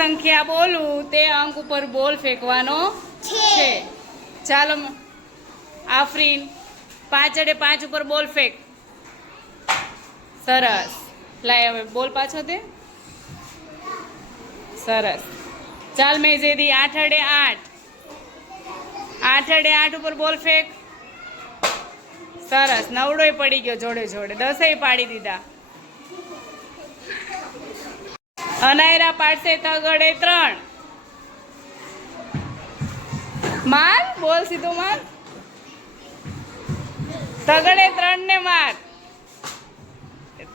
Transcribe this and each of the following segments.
સંખ્યા બોલું તે અંક ઉપર બોલ ફેંકવાનો છે. ચાલો આફરીન, 5 ઉપર બોલ ફેંક. સરસ. લાય હવે બોલ પાછો તે. સરસ. ચાલ મેજેદી, 8 ઉપર બોલ ફેંક. સરસ. 9 પડી ગયો જોડે જોડે, 10 પાડી દીધા. અનાયરા પાડશે તગડે 3. માર, બોલ સીધો માર. તગડે 3 ને માર.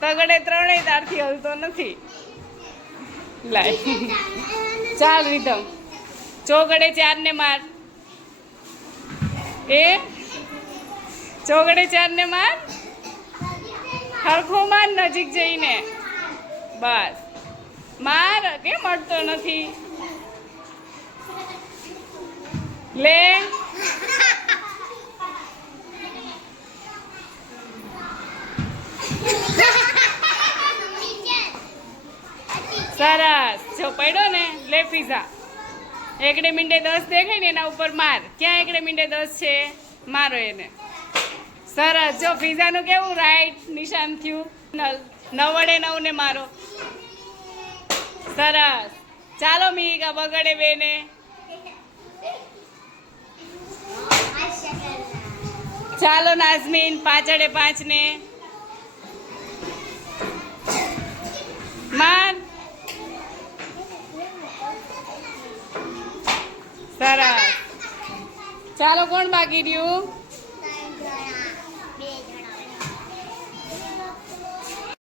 તગડે 3 તારથી હલતો નથી. લાય. ચાલ રીધમ, ચોગડે 4 ને માર. ચોગડે 4 ને માર. હરખો માર નજીક જઈને. બસ માર, કેમ અડતો નથી? લે. સરસ. જો પડ્યો ને, લે પીઝા. એકડે મીંડે 10 દેખાય ને એના ઉપર માર. ક્યાં એકડે મીંડે 10 છે? મારો એને. સરસ. જો પીઝાનું કેવું રાઈટ નિશાન થયું. 9 વડે 9 ને મારો. સરસ. ચાલો મિહિકા, બગડે 2 ને. ચાલો નાઝમીન, 5 વડે 5 ને માર. સરસ. ચાલો કોણ બાકી રહ્યું?